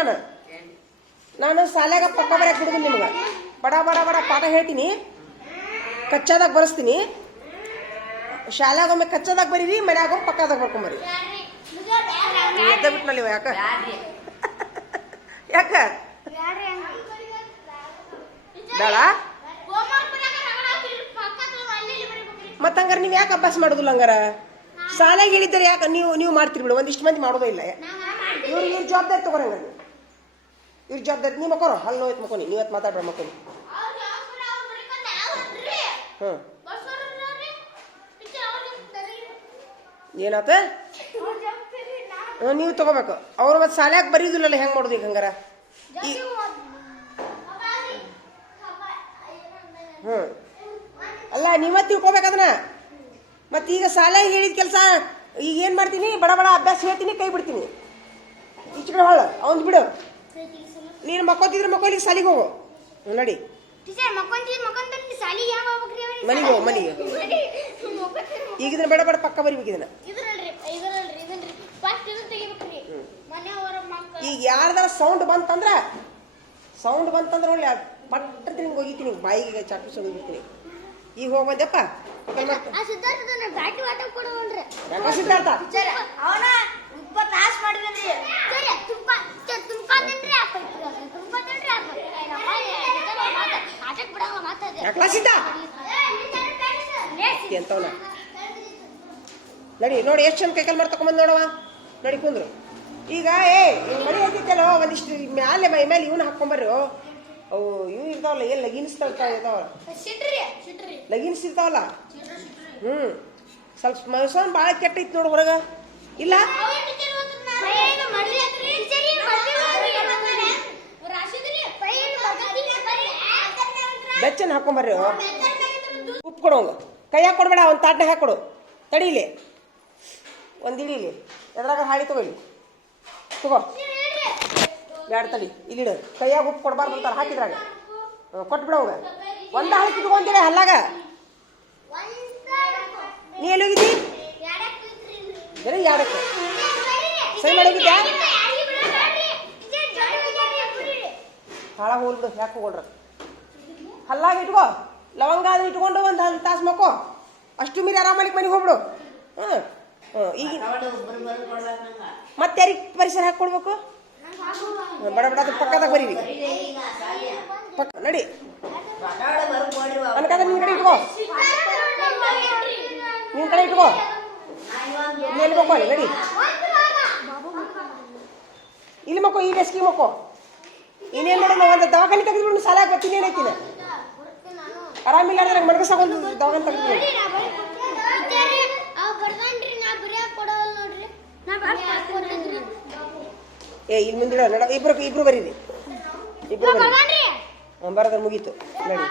ನಾನು ಶಾಲ್ಯಾಗ ಪಕ್ಕ ಬರಕ್ ಬಿಡುದಿಲ್ಲ ನಿಮ್ಗೆ ಬಡ ಬಡ ಬಡ ಪಾಠ ಹೇಳ್ತೀನಿ ಕಚ್ಚಾದಾಗ ಬರೆಸ್ತೀನಿ ಶಾಲ್ಯಾಗ ಒಮ್ಮೆ ಕಚ್ಚದಾಗ ಬರೀರಿ ಮನ್ಯಾಗ ಒಮ್ಮೆ ಪಕ್ಕದಾಗ ಬರ್ಕೊಂಬರಿ ಎದ್ದ ಬಿಟ್ನಲ್ಲಿ ಯಾಕ ಯಾಕ ಬೇಡ ಮತ್ತಂಗಾರ ನೀವ್ ಯಾಕೆ ಅಭ್ಯಾಸ ಮಾಡುದಿಲ್ಲ ಹಂಗಾರ ಶಾಲೆಗೆ ಹೇಳಿದ್ದಾರೆ ಯಾಕೆ ನೀವು ಮಾಡ್ತೀರಿ ಬಿಡು ಒಂದಿಷ್ಟು ಮಂದಿ ಮಾಡೋದೇ ಇಲ್ಲ ಇವ್ರ ಜವಾಬ್ದಾರಿ ತಗೋರಂಗ ಇವ್ರ ಜವಾಬ್ದಾರಿ ನೀವು ಮಕ್ಕೋರು ಹಲ್ಲು ನೋಯ್ತು ಮಕ್ಕೋನಿ ನೀವತ್ತು ಮಾತಾಡ್ರ ಮಕ್ಕೋನಿ ಹ್ಮ್ ಏನಾತ ನೀವು ತಗೋಬೇಕು ಅವ್ರು ಮತ್ತೆ ಶಾಲ್ಯಾಗ ಬರೀದಿಲ್ಲಲ್ಲ ಹೆಂಗ್ ಮಾಡೋದು ಈಗ ಹಂಗಾರ ಅಲ್ಲ ನೀವತ್ತು ತಿಳ್ಕೊಬೇಕದನ್ನ ಮತ್ತೆ ಈಗ ಶಾಲೆಗೆ ಹೇಳಿದ ಕೆಲಸ ಈಗ ಏನ್ ಮಾಡ್ತೀನಿ ಬಡ ಬಡ ಅಭ್ಯಾಸ ಹೇಳ್ತೀನಿ ಕೈ ಬಿಡ್ತೀನಿ ಈಚೆ ಕಡೆ ಹೊಳ್ಳ ಅವ್ನ್ ಬಿಡು ನೀನು ಮಕ್ಕೋತಿದ್ರೆ ಮಕ್ಕೋಲಿಗೆ ಶಾಲಿಗೆ ಹೋಗು ನಡಿ ಮನೆಗೆ ಹೋಗು ಮನೆಗೆ ಈಗ ಇದನ್ನ ಬೇಡ ಬೇಡ ಪಕ್ಕ ಬರಿಬೇಕು ಇದನ್ನ ಈಗ ಯಾರ್ದಾರ ಸೌಂಡ್ ಬಂತಂದ್ರ ಒಳ್ಳೆ ಪಟ್ಟ ನಿಂಗೆ ಹೋಗಿತೀನಿ ಬಾಯಿಗೆ ಚಾಕು ಸೋಗಿರ್ತೀನಿ ಈಗ ಹೋಗ್ಬಂದಪ್ಪ ಸಿದ್ಧಾರ್ಥ ಎಂತವನ ನಡಿ ನೋಡಿ ಎಷ್ಟು ಚಂದ ಕೈಕಲ್ ಮಾಡಿ ತಗೊಂಬಂದ್ ನೋಡವ ನಡಿ ಕುಂದ್ರು ಈಗ ಮಳಿ ಹಾಕಿತ್ತಲ್ಲ ಒಂದಿಷ್ಟು ಮ್ಯಾಲೆ ಮೈ ಮೇಲೆ ಇವನ್ನ ಹಾಕೊಂಬರ್ರಿ ಅವು ಇವು ಇರ್ತಾವಲ್ಲ ಏನ್ ಲಗಿನ್ಸ್ತಾವಲ್ಲ ಲಗಿನ್ಸ್ ಇರ್ತಾವಲ್ಲ ಸ್ವಲ್ಪ ಮನುಷ್ಯನ್ ಭಾಳ ಕೆಟ್ಟ ಐತಿ ನೋಡು ಹೊರಗ ಇಲ್ಲ ಬೆಚ್ಚನ್ ಹಾಕೊಂಬರ್ರಿ ಉಪ್ಪು ಕೊಡೋಂಗ ಕೈ ಹಾಕೊಡ್ಬೇಡ ಒಂದು ತಾಟ್ನಾಗ ಹಾಕೊಡು ತಡೀಲಿ ಒಂದು ಇಡೀಲಿ ಎದ್ರಾಗ ಹಾಳಿ ತಗೊಳ್ಳಿ ತಗೋ ಬ್ಯಾಡ ತಡಿ ಇಲ್ಲಿಡ ಕೈಯಾಗ ಉಪ್ಪು ಕೊಡ್ಬಾರ್ದು ಅಂತಾರ ಹಾಕಿದ್ರಾಗ ಕೊಟ್ಬಿಡೋಂಗ ಒಂದ ಹಾಕಿ ಇಟ್ಕೊಂತೀರ ಹಲ್ಲಾಗ ನೀ ಎಲ್ಲಿ ಹೋಗಿದ್ದಿ ಬರೀ ಯಾಡಕ್ಕೆ ಸರಿ ಮಾಡಿ ಹೋಗಿದ್ಯಾ ಹಾಳಾಗ ಹೋಗ್ಬಿಡು ಯಾಕೆ ಹೋಗ್ರ ಹಲ್ಲಾಗ ಇಟ್ಕೋ ಲವಂಗ ಆದ್ರೆ ಇಟ್ಕೊಂಡು ಒಂದು ತಾಸು ಮಕ್ಕೋ ಅಷ್ಟು ಮೀರಿ ಆರಾಮಲಿಕ್ಕೆ ಮನೆಗೆ ಹೋಗ್ಬಿಡು ಈಗ ಮತ್ತೆ ಯಾರಿಗೆ ಪರಿಸರ ಹಾಕೊಡ್ಬೇಕು ಬಡ ಬಡ ಅದ್ರ ಪಕ್ಕದಾಗ ಬರೀರಿ ಪಕ್ಕ ನಡಿ ಅನ್ಕಾದ್ರೆ ನಿನ್ ಕಡೆ ಇಟ್ಕೋ ನಿನ್ ಕಡೆ ಇಟ್ಕೋ. ನೀ ಎಲ್ಲಿ ಮಕ್ಕೋ ಅಲ್ಲಿ ನಡಿ. ಇಲ್ಲಿ ಮಕ್ಕೋ, ಈ ಬೇಸಿಗೆ ಮಕ್ಕೋ. ಇನ್ನೇನು ಮಾಡೋಣ, ಒಂದು ದವಾಖಾನೆ ತೆಗೆದ್ಬಿಟ್ಟು ಸಾಲ ಬರ್ತೀನಿ ಏನೈತಿನ. ಆರಾಮಿಲ್ಲ ಅಂದ್ರೆ ನಂಗೆ ಮಡಗಸಾಗ ಒಂದು ದವಾಖಾನೆ ತೆಗೆದ್ಬಿಡು. ಏ ಇಲ್ಲಿ ಮುಂದಿಡ ನಡ, ಇಬ್ರು ಬರೀರಿ, ಇಬ್ರು ಬರೀ. ಬರೋದ್ರ ಮುಗೀತು. ನಡಿ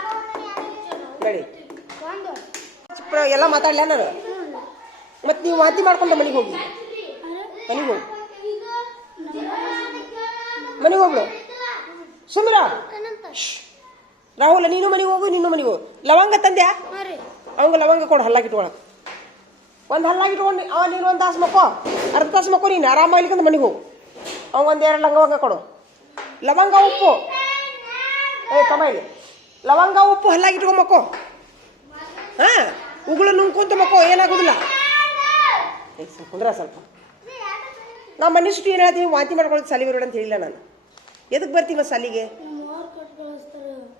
ನಡಿ. ಎಲ್ಲ ಮಾತಾಡ್ಲ ನಾನು. ಮತ್ತೆ ನೀವು ವಾಂತಿ ಮಾಡ್ಕೊಂಡು ಮನೆಗೆ ಹೋಗಿ, ಮನೆಗೆ ಹೋಗಿ, ಮನೆಗೆ ಹೋಗ್ಲು. ಸುಮ್ರ ರಾಹುಲ್, ನೀನು ಮನೆಗೆ ಹೋಗು, ನೀನು ಮನೆಗೆ ಹೋಗು. ಲವಂಗ ತಂದ್ಯಾ? ಅವಂಗ ಲವಂಗ ಕೊಡು, ಹಲ್ಲಾಗಿಟ್ಕೊಳಕ್. ಒಂದು ಹಲ್ಲಾಗಿಟ್ಕೊಂಡು ನೀನು ಒಂದು ತಾಸು ಮಕ್ಕೋ, ಅರ್ಧ ತಾಸು ಮಕ್ಕೋ. ನೀನು ಆರಾಮಾಗ್ಲಿಕ್ಕಂತ ಮನೆಗೆ ಹೋಗು. ಅವಂಗ ಒಂದೆರಡು ಲವಂಗ ಕೊಡು. ಲವಂಗ ಉಪ್ಪು, ತಮ್ಮ ಲವಂಗ ಉಪ್ಪು ಹಲ್ಲಾಗಿಟ್ಕೊಂಬಕ್ಕೋ. ಹಾ, ಉಗುಳು ನುಂಗ್ಕೊಂತ ಮಕ್ಕೋ, ಏನಾಗೋದಿಲ್ಲ. ಕುಂದ್ರ ಸ್ವಲ್ಪ. ನಾ ಮನುಷ್ಯರು ಏನು ಹೇಳ್ತೀವಿ, ವಾಂತಿ ಮಾಡ್ಕೊಳ್ಳೋದು ಸಾಲಿ ಬರೋಣ ಅಂತ ಹೇಳಿಲ್ಲ ನಾನು. ಎದಕ್ಕೆ ಬರ್ತೀವಿ ಸಾಲಿಗೆ?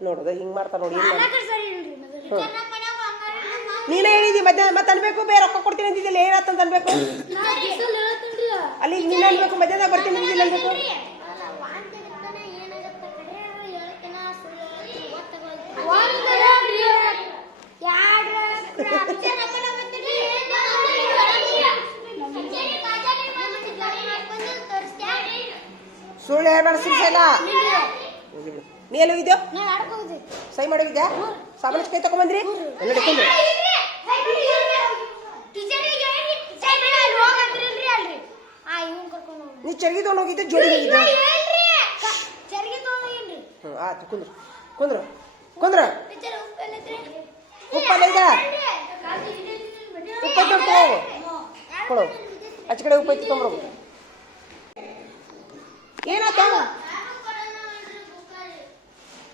ನೋಡೋದು ಹಿಂಗೆ ಮಾಡ್ತಾ ನೋಡಿ. ನೀನೇ ಹೇಳಿದಿ ಮಧ್ಯಾಹ್ನ, ಮತ್ತೆ ಅನ್ಬೇಕು ಬೇರೆ ರೊಕ್ಕ ಕೊಡ್ತೀನಿ ಅಂತಿದ್ದಿಲ್ಲ. ಏನಾತಂತ ಅನ್ಬೇಕು ಅಲ್ಲಿ. ನೀನು ಅನ್ಬೇಕು ಮಧ್ಯಾಹ್ನ ಬರ್ತೀನಿ ಅಂತಿದ್ದಿಲ್ಲ ಅನ್ಬೇಕು. ಸುಳ್ಳು ಹೇಳ್ಬೇಡ ಸಿಲ್ಲ. ನೀ ಎಲ್ಲಿ ಹೋಗಿದ್ಯೋ? ಸೈ ಮಾಡೋಗಿದ್ಯಾ? ಸಾಬಾನ ಕೈ ತಗೊಂಬಂದ್ರಿ? ನಡ್ಕೊಂಡ್ರಿ. ನೀ ಚರ್ಗಿ ತಗೊಂಡು ಹೋಗಿದ್ದೆ, ಜೋಡಿ ಹೋಗಿದ್ದೆ. ಆಯ್ತು, ಕುಂದ್ರ ಕುಂದ್ರ ಕುಂದ್ರ. ಉಪ್ಪಲ್ಲ ಈಗ, ಉಪ್ಪೈತೆ ಕೊಡು. ಆಚೆ ಕಡೆ ಉಪ್ಪೈತಿ ತೊಂಬರೋದು. ಏನಾತ?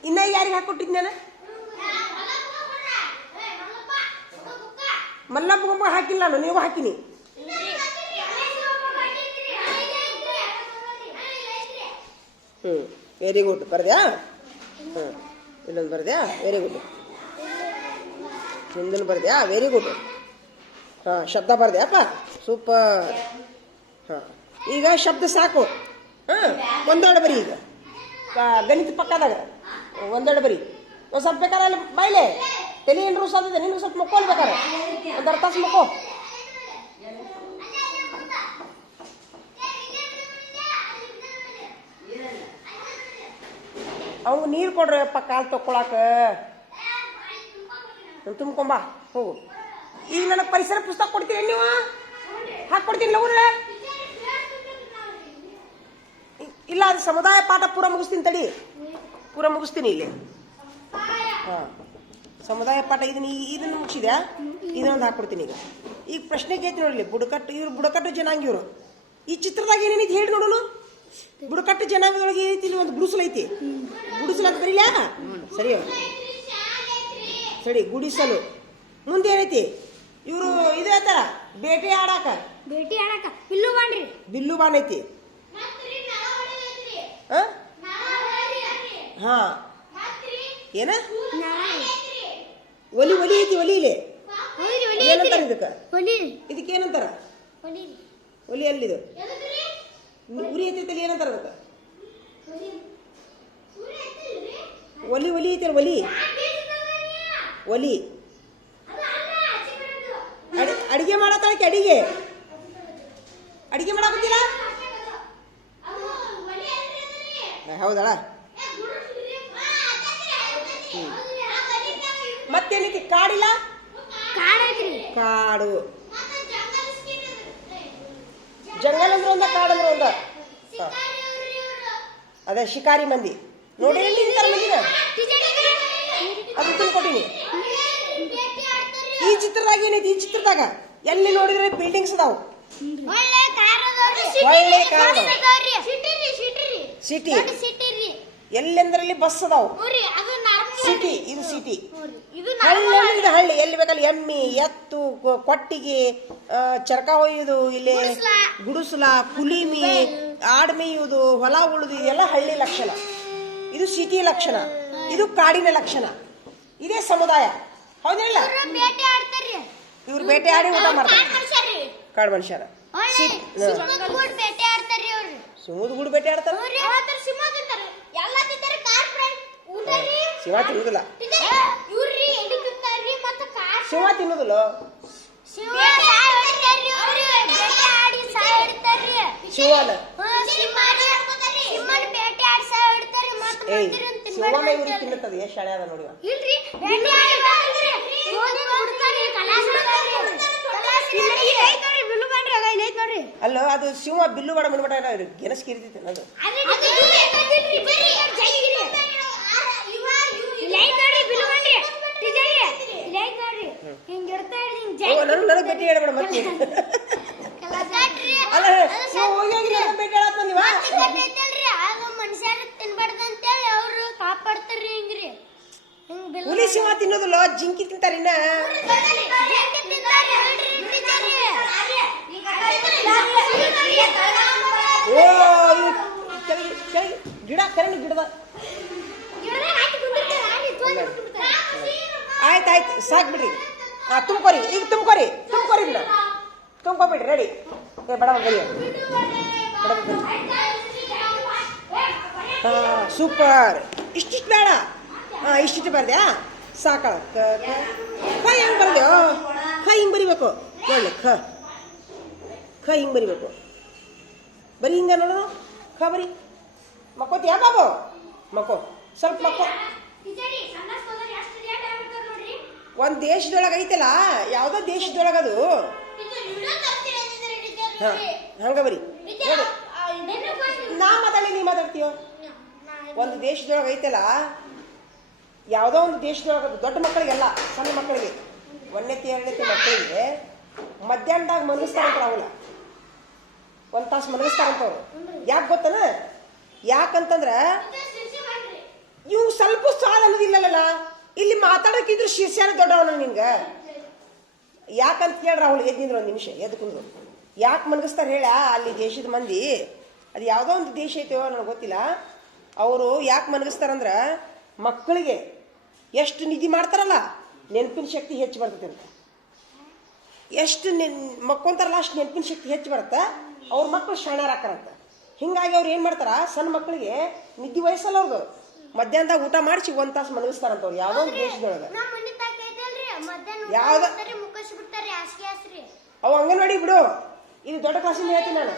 ಇನ್ನ ಯಾರಿಗೆ ಹಾಕೊಟ್ಟಿದ್ ನಾನು? ಮಲ್ಲಪ್ಪ ಹಾಕಿಲ್ಲ ನಾನು, ನೀವು ಹಾಕಿನಿ. Very good. ಬರ್ದ್ಯಾ? ಇಲ್ಲೊಂದು ಬರ್ದ್ಯಾ? Very good. ನಿಂದನ್ನು ಬರ್ದ್ಯಾ? Very good. ಶಬ್ದ ಬರ್ದ್ಯಾಪ್ಪ, ಸೂಪರ್. ಈಗ ಶಬ್ದ ಸಾಕು. ಒಂದೆರಡು ಬರಿ. ಈಗ ಗಣಿತ ಪಕ್ಕದಾಗ ಒಂದೆರಡು ಬರಿ. ಒಂದು ಸ್ವಲ್ಪ ಬೇಕಾರೆ ಅಲ್ಲಿ ಬಾಯ್ಲೆ ತಲೆ ಏನ್ರು ಸಾಧ್ಯತೆ. ನಿನ್ಗೆ ಸ್ವಲ್ಪ ಮಕ್ಕೋಲ್ ಬೇಕಾರೆ ಒಂದು ಅರ್ಧ ತಾಸು ಮಕ್ಕೋ. ಅವಂಗ ನೀರು ಕೊಡ್ರಿ ಅಪ್ಪ, ಕಾಲು ತೊಕ್ಕೊಳಕ. ತುಂಬ್ಕೊಂಬ ಹೋಗು. ಈಗ ನನಗೆ ಪರಿಸರ ಪುಸ್ತಕ ಕೊಡ್ತೀರಿ ನೀವು? ಹಾಕ್ಕೊಡ್ತೀನಿ ಲಗುನ. ಇಲ್ಲ, ಅದು ಸಮುದಾಯ ಪಾಠ ಪೂರ ಮುಗಿಸ್ತೀನಿ ತಡಿ, ಪೂರ ಮುಗಿಸ್ತೀನಿ ಇಲ್ಲಿ. ಹಾಂ, ಸಮುದಾಯ ಪಾಠ ಇದನ್ನು ಮುಗಿಸಿದ್ಯಾ? ಇದನ್ನೊಂದು ಹಾಕ್ಕೊಡ್ತೀನಿ. ಈಗ ಪ್ರಶ್ನೆ ಕೇಳ್ತೀನಿ ನೋಡಲಿ. ಬುಡಕಟ್ಟು, ಇವ್ರು ಬುಡಕಟ್ಟು ಜನಾಂಗ. ಇವರು ಈ ಚಿತ್ರದಾಗ ಏನೇನೈತಿ ಹೇಳಿ ನೋಡೋಣ. ಬುಡಕಟ್ಟು ಜನಾಂಗದೊಳಗೆ ಏನೈತಿ? ಇಲ್ಲಿ ಒಂದು ಗುಡಿಸಲು ಐತಿ. ಗುಡಿಸಲು ಅಂತ ಬರೀಲ್ಲ? ಸರಿ ಸರಿ, ಗುಡಿಸಲು. ಮುಂದೆ ಏನೈತಿ? ಇವರು ಇದು ಹೇಳ್ತಾರ ಬೇಟೆ ಆಡಾಕ. ಬಿಲ್ಲು ಬಾಣ್ ಐತಿ. ಹಾ, ಏನ ಒಲಿ ಐತಿ. ಒಲಿ ಇಲ್ಲಿ ಏನಂತಾರ ಇದಕ್ಕ? ಇದಕ್ಕೇನಂತಾರ? ಒಲಿ ಅಲ್ಲಿದು ಉರಿ ಐತೈತಿ. ಏನಂತಾರ ಅದಕ್ಕ? ಒಲಿ ಐತಲ್ಲ, ಒಲಿ. ಅಡಿಗೆ ಮಾಡತ್ತಾಳಕ್ಕೆ. ಅಡಿಗೆ ಮಾಡಾಕತ್ತಿಲ್ಲ? ಹೌದಳ? ಮತ್ತೇನೈತಿ? ಕಾಡಿಲ್ಲ? ಕಾಡು. ಜಂಗಲ್ ಅಂದ್ರೆ ಒಂದ, ಕಾಡು ಅಂದ್ರೆ ಒಂದ. ಅದೇ ಶಿಕಾರಿ ಮಂದಿ ನೋಡಿ. ಮಂದಿನ ಅದು ತಿಳ್ಕೊಟ್ಟಿನಿ. ಈ ಚಿತ್ರದಾಗ ಏನೈತಿ? ಈ ಚಿತ್ರದಾಗ ಎಲ್ಲಿ ನೋಡಿದ್ರೆ ಬಿಲ್ಡಿಂಗ್ಸ್ ಅದಾವು. ಒಳ್ಳೆ ಕಾರ್, ಸಿಟಿ. ಎಲ್ಲೆಂದ್ರಲ್ಲಿ ಬಸ್ ಅದಾವು. ಸಿಟಿ. ಇದು ಸಿಟಿ. ಹಳ್ಳಿ ಇದು ಹಳ್ಳಿ. ಎಲ್ಲಿ ಬೇಕಲ್ಲಿ ಎಮ್ಮಿ, ಎತ್ತು, ಕೊಟ್ಟಿಗೆ, ಚರಕ ಹೊಯ್ಯುವುದು, ಇಲ್ಲಿ ಗುಡಿಸಲ, ಕುಲಿಮಿ, ಆಡ್ ಮೇಯುವುದು, ಹೊಲ ಉಳುದು, ಇದೆಲ್ಲ ಹಳ್ಳಿ ಲಕ್ಷಣ. ಇದು ಸಿಟಿ ಲಕ್ಷಣ. ಇದು ಕಾಡಿನ ಲಕ್ಷಣ. ಇದೇ ಸಮುದಾಯ. ಹೌದಿಲ್ಲ? ಇವ್ರು ಬೇಟೆ ಆಡಿ ಊಟ ಮಾಡ್ತಾರೆ ಕಾಡು ಮನುಷ್ಯರ ಬೇಟೆ ಆಡ್ತಾರ್ರಿ ಅವ್ರು ಸಿಂಹದ ಗೂಡು ಬೇಟೆ ಆಡ್ತಾರ ಸಿಂಹ ತಿಂತಾರೆ ಎಲ್ಲ ತಿಂತಾರೆ ಕಾರ್ ಊಟ ರೀ ಸಿಂಹ ತಿನ್ನುದಿಲ್ಲ ಇವ್ರಿ ಎಲ್ಲಿ ತಿಂತಾರ್ರಿ ಮತ್ತೆ ಕಾರ್ ಸಿಂಹ ತಿನ್ನುದಿಲ್ಲ ಸಿಂಹ ಬೇಟೆ ಆಡಿ ಸಾಯ್ತಾರ್ರಿ ಸಿಂಹನ ಸಿಂಹನ ಬೇಟೆ ಆಡಿ ಸಾಯ್ತಾರ್ರಿ ಮತ್ತೆ ಏಯ್ ಮಂದಿರನ್ ಸಿಂಹನ ಇವ್ರಿಗೆ ತಿನ್ನುತ್ತದೆ ಎಷ್ಟು ಹಳೆ ಅದ ನೋಡಿ ಇಲ್ರಿ ಬೇಟೆ ಆಡ್ತಾರ್ರಿ ಓದಿ ಬಿಡ್ತಾರ್ರಿ ಕಲಾಸ ಬಿಲ್ಲು ಮಾಡ್ರಿ ಆಗ ಇಲ್ಲ ಐತ್ ನೋಡ್ರಿ ಅಲ್ಲ ಅದು ಸಿಂಹ ಬಿಲ್ಲು ಬಡ ಮನ್ಬಟ ಗೆನಸ್ ಕಿರಿತೈತೆ ಅದು ನನಗೆ ಭೇಟಿ ಹೇಳ್ಬೇಡ ಮತ್ತೆ ಅಲ್ಲ ಹೋಗಿ ಹೋಗಿ ನನಗೆ ಭೇಟಿ ಹೇಳತ್ತ ನೀವ ಮನುಷ್ಯರ ತಿನ್ಬಾರ್ದಂತೇಳಿ ಅವ್ರು ಕಾಪಾಡ್ತಾರ್ರಿ ಹಿಂಗ್ರಿ ಹುಲಿ ಸಿಂಹ ತಿನ್ನೋದಿಲ್ಲ ಜಿಂಕಿ ತಿಂತಾರಿನ್ನ ಓ ಗಿಡ ಕರೆಂಟ್ ಗಿಡದ ಆಯ್ತಾಯ್ತು ಸಾಕು ಬಿಡ್ರಿ ತುಂಬ್ಕೊರಿ ಈಗ ತುಂಬ್ಕೊರಿ ಇದನ್ನ ತುಂಬ್ಕೊಬಿಡ್ರಿ ರೆಡಿ ಏ ಬಡ ಬರೀ ಹಾಂ ಸೂಪರ್ ಇಷ್ಟಿಷ್ಟು ಬೇಡ ಹಾಂ ಇಷ್ಟಿಟ್ಟು ಬರ್ದ್ಯಾ ಸಾಕಳ ಖ ಹೆಂಗೆ ಬರ್ದ್ಯೋ ಖ ಹಿಂಗೆ ಬರಿಬೇಕು ನೋಡ್ಲಿ ಖ ಹಿಂಗೆ ಬರಿಬೇಕು ಬರೀ ಹಿಂಗೆ ನೋಡೋಣ ಖ ಬರಿ ಮಕ್ಕೋತಿಯಾ ಬಾಬು ಮಕ್ಕೋ ಸ್ವಲ್ಪ ಮಕ್ಕೋ ಒಂದು ದೇಶದೊಳಗೆ ಐತಲ್ಲ ಯಾವುದೋ ದೇಶದೊಳಗದು ಹಾಂ ಹಂಗೆ ಬರಿ ನೋಡಿ ನಾ ಮಾತಾಡಿ ನೀ ಮಾತಾಡ್ತೀಯೋ ಒಂದು ದೇಶದೊಳಗೆ ಐತಲ್ಲ ಯಾವುದೋ ಒಂದು ದೇಶದೊಳಗದು ದೊಡ್ಡ ಮಕ್ಕಳಿಗೆಲ್ಲ ಸಣ್ಣ ಮಕ್ಕಳಿಗೆ 1ನೇತಿ 2ನೇತಿ ಮಕ್ಕಳಿಗೆ ಮಧ್ಯಾಹ್ನದಾಗ ಮಲಗಿಸ್ತಾರಂತ ಅವಲ್ಲ 1 ತಾಸು ಮಲಗಿಸ್ತಾರಂತವ್ರು ಯಾಕೆ ಗೊತ್ತನ ಯಾಕಂತಂದ್ರೆ ಇವು ಸ್ವಲ್ಪ ಸಾಲ ಅನ್ನೋದಿಲ್ಲಲ್ಲ ಇಲ್ಲಿ ಮಾತಾಡೋಕ್ಕಿದ್ರು ಶಿಷ್ಯನ ದೊಡ್ಡವನ ನಿನ್ಗೆ ಯಾಕಂತ ಹೇಳ್ರ ಅವಳು ಎದ್ದಿದ್ರು 1 ನಿಮಿಷ ಎದ್ದು ಕುಂದ್ರು ಯಾಕೆ ಮಲಗಿಸ್ತಾರೆ ಹೇಳ ಅಲ್ಲಿ ದೇಶದ ಮಂದಿ ಅದು ಯಾವುದೋ ಒಂದು ದೇಶ ಐತೋ ನನಗೆ ಗೊತ್ತಿಲ್ಲ ಅವರು ಯಾಕೆ ಮಲಗಿಸ್ತಾರಂದ್ರೆ ಮಕ್ಕಳಿಗೆ ಎಷ್ಟು ನಿಧಿ ಮಾಡ್ತಾರಲ್ಲ ನೆನಪಿನ ಶಕ್ತಿ ಹೆಚ್ಚು ಬರ್ತೈತೆ ಅಂತ ಎಷ್ಟು ಮಕ್ಕೊಂತಾರಲ್ಲ ಅಷ್ಟು ನೆನಪಿನ ಶಕ್ತಿ ಹೆಚ್ಚು ಬರುತ್ತೆ ಅವ್ರ ಮಕ್ಕಳು ಶಾಣ್ಯರಾಕಾರಂತ ಹಿಂಗಾಗಿ ಅವ್ರು ಏನು ಮಾಡ್ತಾರ ಸಣ್ಣ ಮಕ್ಕಳಿಗೆ ನಿದ್ದೆ ವಯಸ್ಸಲ್ಲ ಅವ್ರದ್ದು ಮಧ್ಯಾಹ್ನದಾಗ ಊಟ ಮಾಡಿಸಿ 1 ತಾಸು ಮಲಗಿಸ್ತಾರಂತ ಅವ್ರು ಯಾವುದೋ ಒಂದು ದೇಶದೊಳಗೆ ಯಾವ್ದು ಅವು ಅಂಗನವಾಡಿ ಬಿಡು ಇದು ದೊಡ್ಡ ಕ್ಲಾಸಿಂದ ಹೇಳ್ತೀನಿ ನಾನು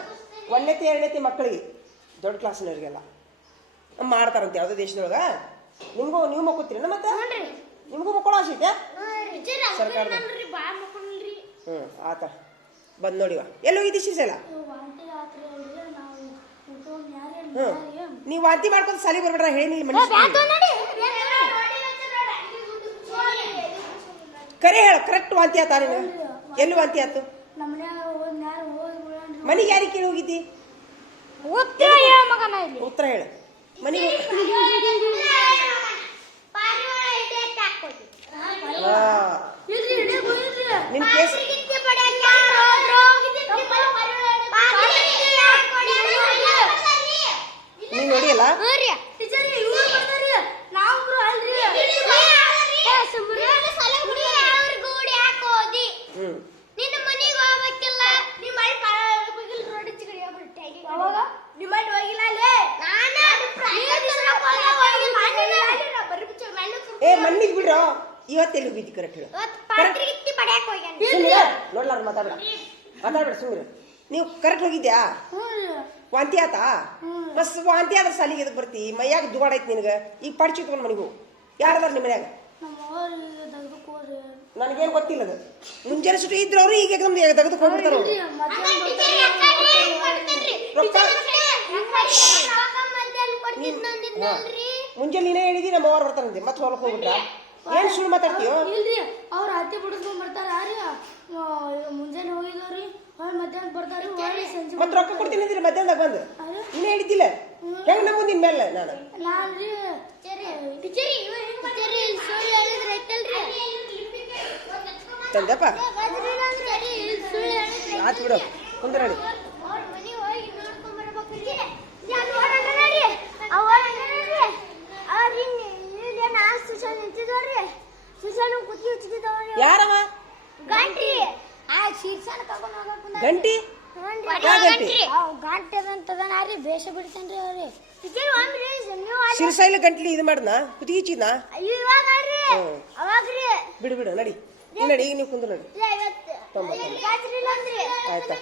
1ನೇತಿ 2ನೇತಿ ಮಕ್ಕಳಿಗೆ ದೊಡ್ಡ ಕ್ಲಾಸಿನವ್ರಿಗೆಲ್ಲ ಮಾಡ್ತಾರಂತೆ ಯಾವುದೋ ದೇಶದೊಳಗೆ ನಿಮಗೂ ನೀವು ಮಕ್ಕೋತೀರಿ ಮತ್ತೆ ನಿಮಗೂ ಮಕ್ಕಳು ಆಸೆ ಐತೆ ಸರ್ಕಾರದ ಆತ ಬಂದು ನೋಡಿವ ಎಲ್ಲಿ ಹೋಗಿದ್ದಿ ಶಿಸೆಲ್ಲ ನೀವು ವಾಂತಿ ಮಾಡ್ಕೊಂಡು ಸಾಲಿ ಬರ್ಬೇಡ್ರ ಹೇಳಿ ಕರೆ ಹೇಳ ಕರೆಕ್ಟ್ ವಾಂತಿ ಆತ ನೀನು ಎಲ್ಲಿ ವಾಂತಿ ಆತು ಮನೆಗೆ ಯಾರಿಗೆ ಕೇಳಿ ಹೋಗಿದ್ದಿ ಉತ್ತರ ಹೇಳ ಮನೆಗೆ ನಿನ್ ಕೇಸ್ ನೀನ್ ನೋಡಿಯಲ್ಲ ಏ ಮಣ್ಣಿಗೆ ಬಿಡ್ರೋ ಇವತ್ತೆಲ್ಲಿ ಹೋಗಿದ್ದಿ ಕರೆಕ್ಟ್ ಹೇಳು ನೋಡ್ಲಾರ ಮಾತಾಡ್ಬೇಡ ಸುಮ್ಮನೆ ನೀವು ಕರೆಕ್ಟ್ ಹೋಗಿದ್ಯಾ ವಾಂತಿ ಆತಾ ಬಸ್ ವಾಂತಿ ಆದ್ರೆ ಸಾಲಿಗೆ ಎದಕ್ಕೆ ಬರ್ತಿ ಮೈಯಾಗ ದುಗಾಡ ಐತಿ ನಿನಗೆ ಈಗ ಪಡ್ಚಿ ಇಟ್ಕೊಂಡು ಮನೆಗೂ ಯಾರದಾರ ನಿಮ್ಮ ಮನ್ಯಾಗ ನನಗೇನು ಗೊತ್ತಿಲ್ಲ ಅದು ಮುಂಜಾನೆ ಸುಟ್ಟು ಇದ್ರು ಅವರು ಈಗ ತೆಗೆದು ಹೋಗ್ಬಿಡ್ತಾರ ಮುಂಜಾನೆ ನೀನೇ ಹೇಳಿದಿ ನಮ್ಮ ಅವ್ರು ಬರ್ತಾರಂತೆ ಮತ್ತೆ ಹೊಲಕ್ಕೆ ಹೋಗ್ಬಿಟ್ರ ಏನ್ ಸುಳ್ಳು ಮಾತಾಡ್ತೀಯೋ ಇಲ್ರಿ ಅವ್ರ ಹತ್ತಿ ಬಿಡಿಸ್ಕೊಂಡ್ ಬರ್ತಾರ ಮುಂಜಾನೆ ಹೋಗಿದವ್ರಿ ಮಧ್ಯಾಹ್ನ ಬರ್ತಾರ ಸಂಜೆ ಮತ್ತೆ ರೊಕ್ಕ ಕೊಡ್ತೀನಿ ಅಂದಿರಿ ಮಧ್ಯಾಹ್ನದಾಗ ಬಂದು ನೀನೇ ಹೇಳಿದ್ದಿಲ್ಲ ಹೆಂಗ್ ನಮ್ಮ ನಿನ್ ಮೇಲೆ ನಾನ್ರಿ ತಂದಪ್ಪ ಆತ್ ಬಿಡು ಕುಂದ್ರಾಡಿ ಯಾರವ ಗಂಟಿ ಆ ಶೀರ್ಷಾನ ಕರ್ಕೊಂಡು ಹೋಗಕ್ಕೆ ಗಂಟಿ ಯಾವ ಗಂಟಿ ಗಂಟೆ ಅಂತದನಾರಿ ಬೇಷ ಬಿಡ್ತೇನ್ರಿ ಅವ್ರಿ ಇದೇನು ಅಂದ್ರಿ ನೀವು ಶಿರ್ಸೈಲ ಗಂಟ್ಲಿ ಇದು ಮಾಡ್ದಾ ಕುತ್ತಿಗಿಚಿದ್ನಾ ಇವಾಗ ಅಲ್ರಿ ಅವಾಗ್ರಿ ಬಿಡು ಬಿಡು ನಡಿ ಈಗ ನಡಿ ಈಗ ನೀವು ಕುಂದ್ರು ನಡಿ ಇಲ್ಲ ಇವತ್ತು ಗಾಜರಿ ಇಲ್ಲ ಅಂದ್ರಿ ಆಯ್ತಾ